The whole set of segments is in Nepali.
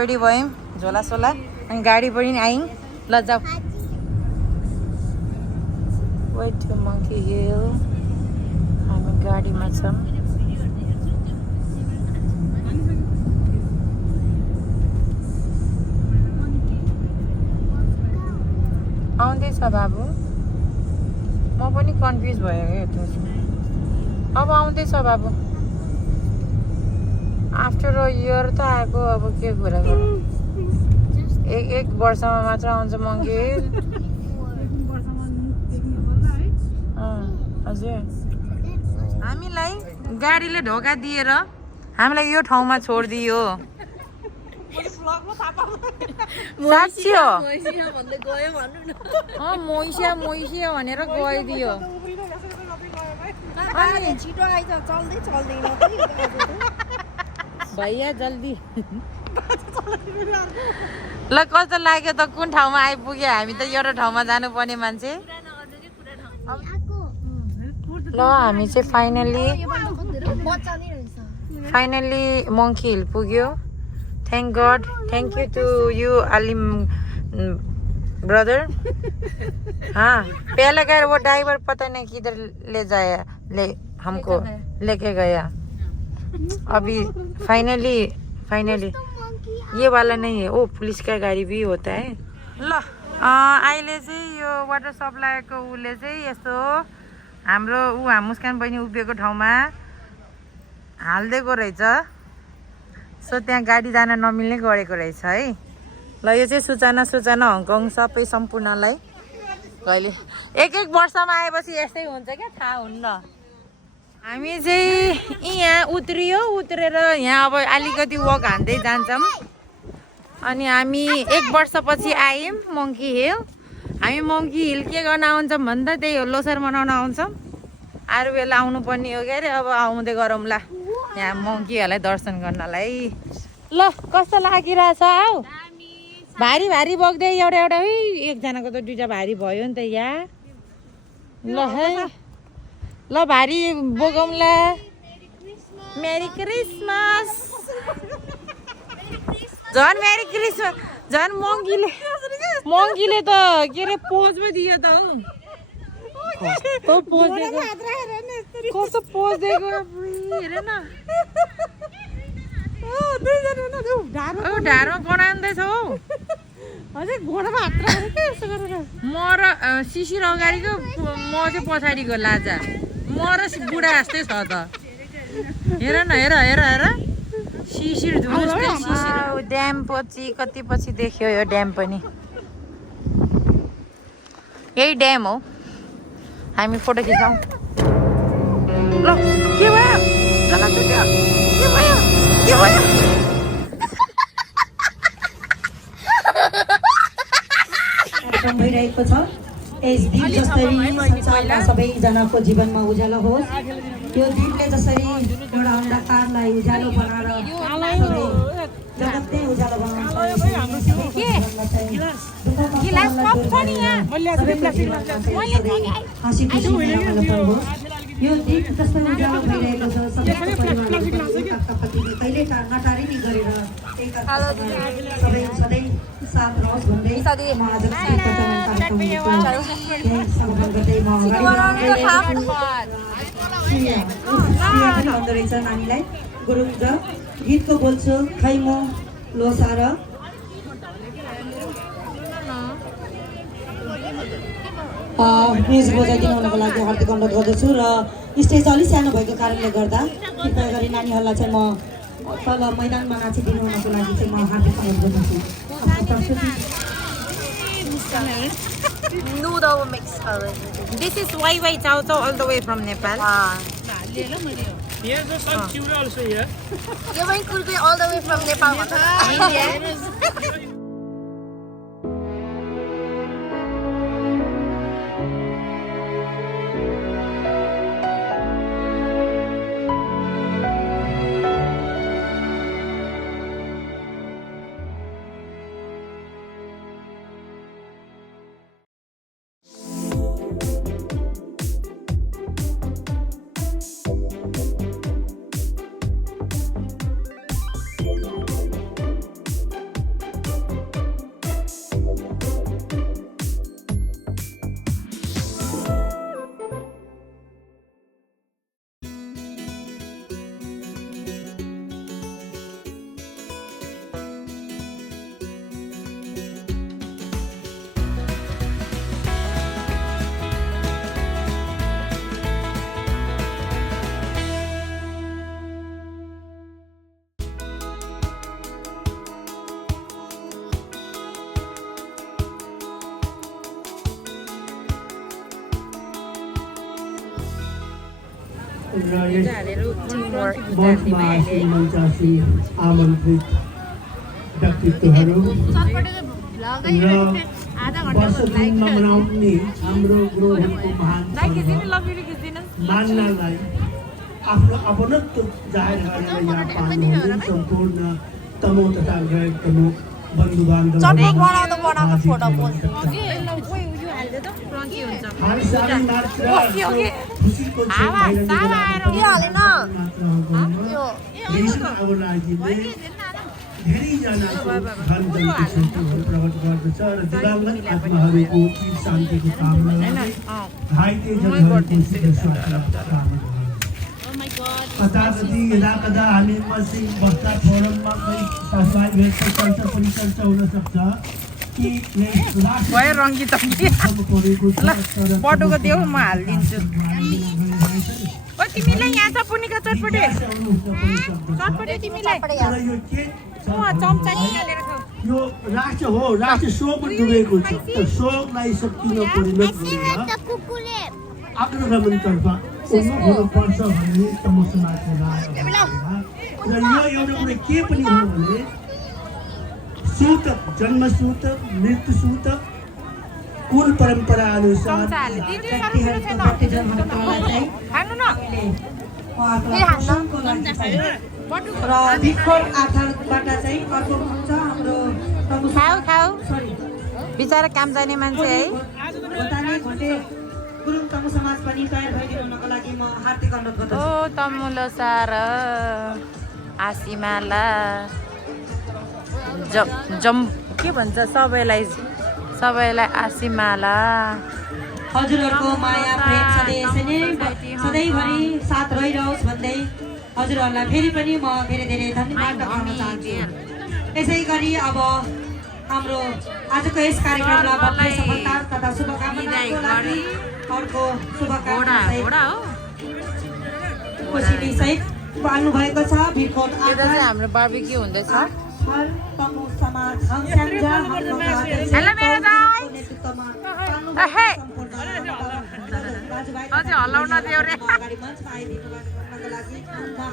रेडी भयौँ झोला सोला अनि गाडी पनि आयौँ ल जाऊ वेट टु मङ्की हिल हामी गाडीमा छौँ आउँदैछ बाबु म पनि कन्फ्युज भयो क्या अब आउँदैछ बाबु आफ्टर अ इयर त आएको अब के कुरा गर्नु एक वर्षमा मात्र आउँछ मङ्की हजुर हामीलाई गाडीले ढोका दिएर हामीलाई यो ठाउँमा छोडिदियो साँच्ची हो मोइसिया भनेर गइदियो भैया जल्दी ल कस्तो लाग्यो त कुन ठाउँमा आइपुग्यो हामी त एउटा ठाउँमा जानुपर्ने मान्छे ल हामी चाहिँ फाइनली मङ्की हिल पुग्यो thank God thank you to you Alim brother हाँ पहले गए वो ड्राइवर पता नहीं किधर ले जाया हमको लेके गया अभी फाइनली ये वाला नहीं है ओ पुलिस का गाड़ी भी होता है ल अहिले चाहिँ यो वाटर सप्लाईको उसले चाहिँ यस्तो हाम्रो मुस्कान बहिनी उभिएको ठाउँमा हालिदिएको रहेछ सो त्यहाँ गाडी जान नमिल्ने गरेको रहेछ है ल यो चाहिँ सूचना हङकङ सबै सम्पूर्णलाई कहिले एक वर्षमा आएपछि यस्तै हुन्छ क्या थाहा हुन्न हामी चाहिँ यहाँ उत्रेर यहाँ अब अलिकति वक हान्दै जान्छौँ अनि हामी एक वर्षपछि आयौँ मङ्की हिल हामी मङ्की हिल के गर्न आउँछौँ भन्दा त्यही हो लोसार मनाउन आउँछौँ अरू बेला आउनुपर्ने हो क्या अरे अब आउँदै गरौँ ल यहाँ मङ्कीहरूलाई दर्शन गर्नलाई ल कस्तो लागिरहेछ हौ भारी बोक्दै एउटा एकजनाको त दुईवटा भारी भयो नि त यहाँ ल है ल भारी बोकौँला मेरी क्रिसमस झन् मेरी क्रिसमस झन् मङ्कीले त के अरे पोज पो दियो त हौ कस्तो पोज दिएको हेर न ढाडमा बनाउँदैछ हौ म र शिशिर अगाडिको म चाहिँ पछाडिको लाजा म र बुढा जस्तै छ त हेर न हेर शिशिर ड्याम पछि कति पछि देख्यो यो ड्याम पनि यही ड्याम हो हामी फोटो खिचौँ ल के भयो भइरहेको छ यस दिन जसरी संसारमा सबैजनाको जीवनमा उज्यालो होस् यो दिनले जसरी एउटा अन्धकारलाई उज्यालो बनाएर जगत नै उज्यालो बनाउँछ हाँसी खुसी यो दिन जसरी उज्यालो भइरहेको छ सबैको परिवारले कहिले नटारिने गरेर सबै सधैँ साथ रहोस् भन्दै म आजको भन्दो रहेछ नानीलाई गुरुङ गीतको बोल्छु खै म लोसार म्युजिक बजाइदिनु हुनको लागि हार्दिक अनुरोध गर्दछु र स्टेज अलि सानो भएको कारणले गर्दा कृपया गरी नानीहरूलाई चाहिँ म तल मैदानमा नाचिदिनु हुनको लागि चाहिँ म हार्दिक अनुरोध गर्दछु Noodle mix. This is Wai Wai Chow Chow all the way from Nepal. Here's some chura also here. You're going kurkure all the way from Nepal. India. र यस मञ्चमा श्रीमन्चासी आमन्त्रित व्यक्तित्वहरू र वर्ष दिनमा मनाउने हाम्रो गुरुहरूको महान मान्नलाई आफ्नो अपनत्व जाहेर गरेर यहाँ पाल्नुहुने सम्पूर्ण तमो तथा गैर तमो बन्धु बान्धव हर साल मात्र खुसीको अब राज्यले धेरैजनाको धन जनको क्षतिहरू प्रकट गर्दछ र दिवाङ्गत आत्माहरूको चिर शान्तिको कामना गर्दै घाइते जनहरूको शीघ्र स्वास्थ्य कामना कदाकति यदा कदा हामी मसी बस्दा फोरममा कोही साथीभाइ भेट्छ चर्चा परिचर्चा हुन सक्छ कि भयो रङ्गी त पटुको देऊ म हालिदिन्छु ओ तिमीलाई यहाँ छ पुनिका चटपटे चटपटे तिमीलाई चम्चा निकालेर खाऊ यो राष्ट्र हो राष्ट्र शोकमा डुबेको छ त्यो शोकलाई शक्तिमा परिणत गरेर अग्रगमनतर्फ हुनुपर्छ भन्ने तमो समाजको राय र यो एउटा कुरा के पनि हो भने सूतक जन्म सूतक मृत्यु सूतक कुल परम्परा अनुसार र भिखोर आधारबाट चाहिँ अर्को हुन्छ हाम्रो बिचारा काम जाने मान्छे है भोटानी घोटे गुरुङ तमु समाज पनि तयार भइदिनुको लागि म हार्दिक अनुरोध गर्दछु। ओ तमुलो सार आसिमाला जम के भन्छ सबैलाई आसिमाला हजुरहरूको माया प्रेम सधैँभरि साथ रहिरहोस् भन्दै हजुरहरूलाई फेरि पनि म धेरै धेरै धन्यवाद दिन चाहन्छु। त्यसै गरी अब हाम्रो आजको यस कार्यक्रमलाई भव्य सफलता तथा शुभकामनाको लागि अर्को शुभकामना खुसीली सहित पाल्नु भएको छ भिरकोट हाम्रो बार्बिक्यू हुँदैछ। तमु समाज हङस्याङ्जा हेलो मेरो दाइ अहे अझै हल्लाउन दियो रे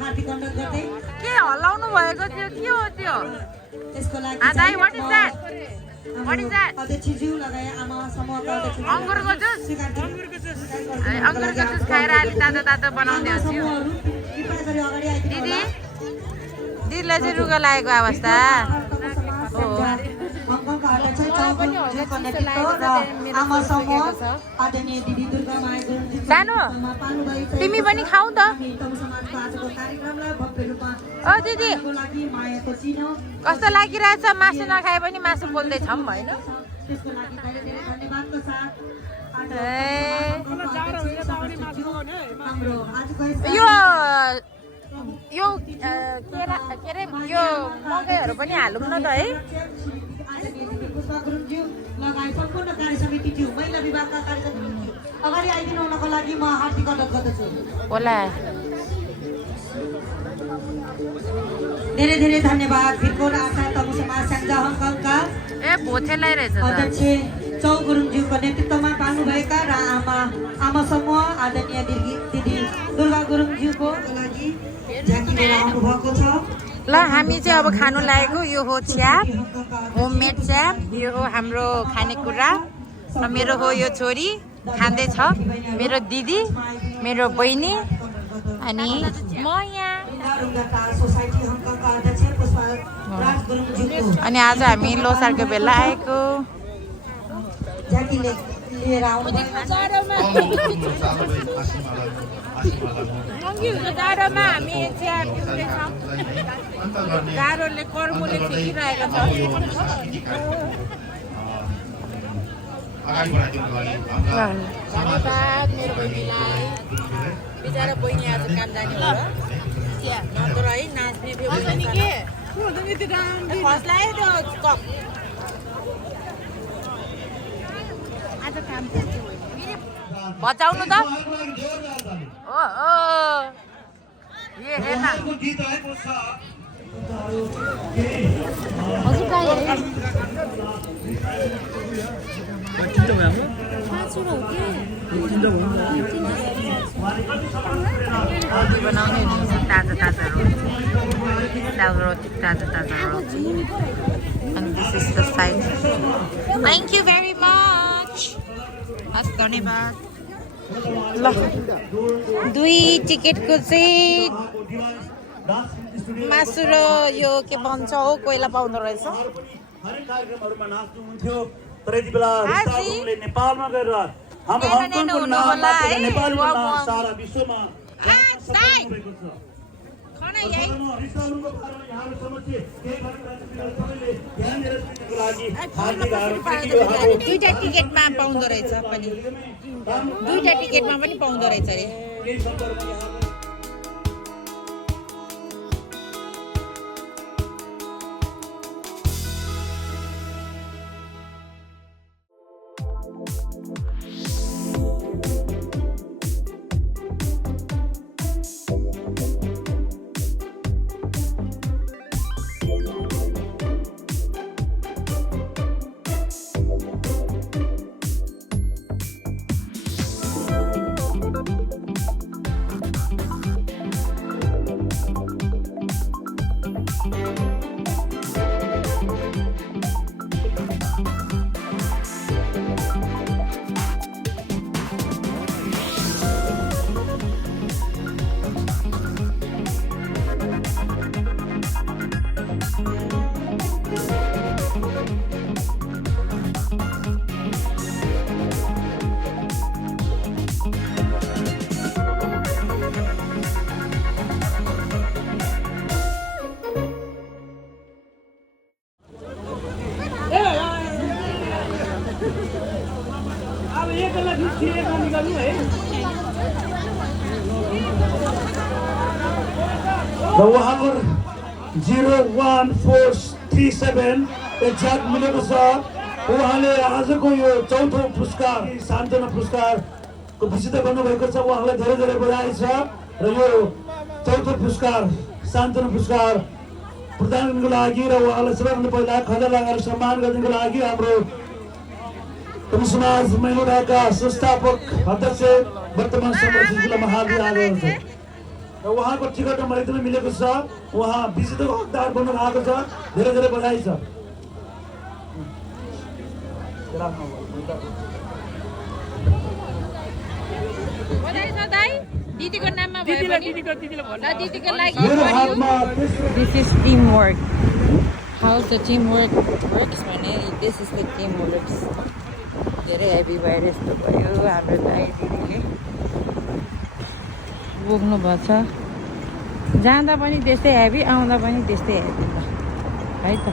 हार्दिक अनुरोध गर्दै के हल्लाउनु भएको थियो के हो त्यो त्यसको लागि दाइ व्हाट इज दैट अध्यक्षज्यू लगाए आमा समूहका अध्यक्ष अङ्गुरको जुस खाएर अलि तातो तातो बनाउँदै हो दिदी दिदीलाई चाहिँ रुगा लागेको अवस्था सानो तिमी पनि खाऊ त ओ दिदी कस्तो लागिरहेछ मासु नखाए पनि मासु बोल्दैछौँ होइन यो के अरे यो मकैहरू पनि हालौँ न त है अगाडि आइदिनु हुनको लागि म हार्दिक अनुरोध गर्दछु। होला धेरै धेरै धन्यवाद भिरकोट आशा तमु समाज स्याङ्जा हङकङका ए भोथेलाई रहेछ अध्यक्ष चौ गुरुङज्यूको नेतृत्वमा पाल्नुभएका र आमा समूह आदरणीय दिदी दुर्गा गुरुङज्यूको लागि झाँकी लिएर आउनुभएको छ। ल हामी चाहिँ अब खानु लागेको यो हो च्याप होममेड च्याप यो हो हाम्रो खानेकुरा मेरो हो यो छोरी खाँदैछ मेरो दिदी मेरो बहिनी अनि म यहाँ अनि आज हामी लोसारको बेला आएको जाडोमा हामी चिया पिउँदैछौँ जाडोले कर्मुले छिकिरहेको छ धन्यवाद मेरो बहिनीलाई बिचरा बहिनी आज काम जाने भयो नत्र है नाच्ने फस्लाए त्यो कप आज काम बचाउनु त ये हेर्न हजुर 진짜 뭐야? मासुरो हो कि 진짜 뭐야? रोटी बनाउने नि ताजा ताजा रोटी रोटी ताजा ताजा रोटी and this is the side. Thank you very much. हस् धन्यवाद ल 2 टिकटको चाहिँ मासु र यो के भन्छ हो कोइला पाउँदो रहेछ हरेक कार्यक्रमहरुमा नाच्नुहुन्थ्यो तर यति बेला रिस्ताहरूले नेपालमा गएर हाम्रो हङकङको नाम नेपालीको नाम सारा विश्वमा भएको छ खाना यही रिस्ताहरूको बारेमा यहाँको समस्या केही गरेर सबैले ध्यान दिएर सुन्नको लागि हार्दिक हार्दिक दुईटा टिकटमा पाउँदो रहेछ पनि दुईटा टिकटमा पनि पाउँदो रहेछ रे केही सम्पर्कमा यहाँ र उहाँको 01437 एक्ज्याक्ट मिलेको छ उहाँले आजको यो चौथो पुरस्कार सान्त्वना पुरस्कारको विजेता गर्नुभएको छ उहाँलाई धेरै धेरै बधाई छ र यो चौथो पुरस्कार सान्त्वना पुरस्कार प्रदान गर्नको लागि र उहाँलाई सबैभन्दा पहिला खदा लगाएर सम्मान गर्नको लागि हाम्रो समाज महिलाका संस्थापक अध्यक्ष वर्तमान संरक्षण महाविद्यालय छ र उहाँको टिकट नम्बर एकदमै मिलेको छ उहाँ विजेताको हकदार बन्न भएको छ धेरै धेरै बधाई छ बधाई छ दाइ दिदीको नाममा भयो पनि दिदीको लागि मेरो हातमा This is teamwork. How the teamwork works भने this is the teamwork. धेरै हेभी भएर यस्तो भयो हाम्रो दाइ दिदीले बोक्नु भएको छ जाँदा पनि त्यस्तै हेभी आउँदा पनि त्यस्तै हेभी है त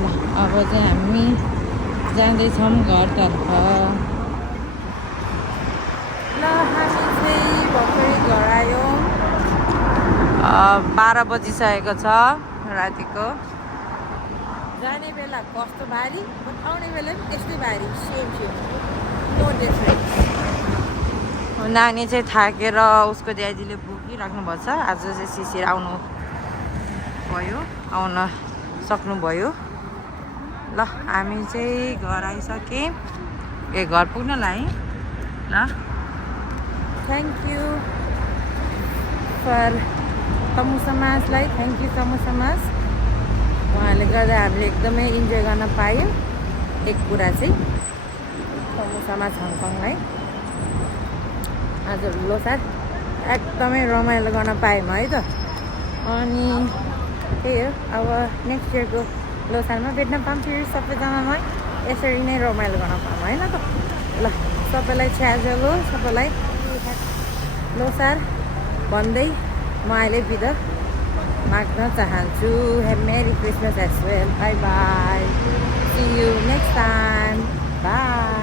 ल अब चाहिँ हामी जाँदैछौँ घरतर्फ ल हामी चाहिँ भर्खरै घर आयौँ 12 बजिसकेको छ रातिको जाने बेला कस्तो भारी आउने बेला पनि त्यस्तै भारी सेम नो डिफरेन्स नानी चाहिँ थाकेर उसको ड्याडीले बोकिराख्नु भएको छ आज चाहिँ शिशिर आउन सक्नुभयो ल हामी चाहिँ घर आइसक्यौँ घर पुग्न लाएँ ल थ्याङ्क यू फर तमु समाजलाई थ्याङ्क यू तमु समाज उहाँले गर्दा हामीले एकदमै इन्जोय गर्न पायौँ एक कुरा चाहिँ तमु समाज हङकङलाई आज लोसार एकदमै रमाइलो गर्न पायौँ है त अनि त्यही हो अब नेक्स्ट इयरको लोसारमा भेट्न पाऊँ फेरि सबैजनालाई यसरी नै रमाइलो गर्न पाऊँ होइन त ल सबैलाई छ्याजलो सबैलाई लोसार भन्दै म अहिले बिदा माग्न चाहन्छु have merry Christmas as well bye bye see you next time by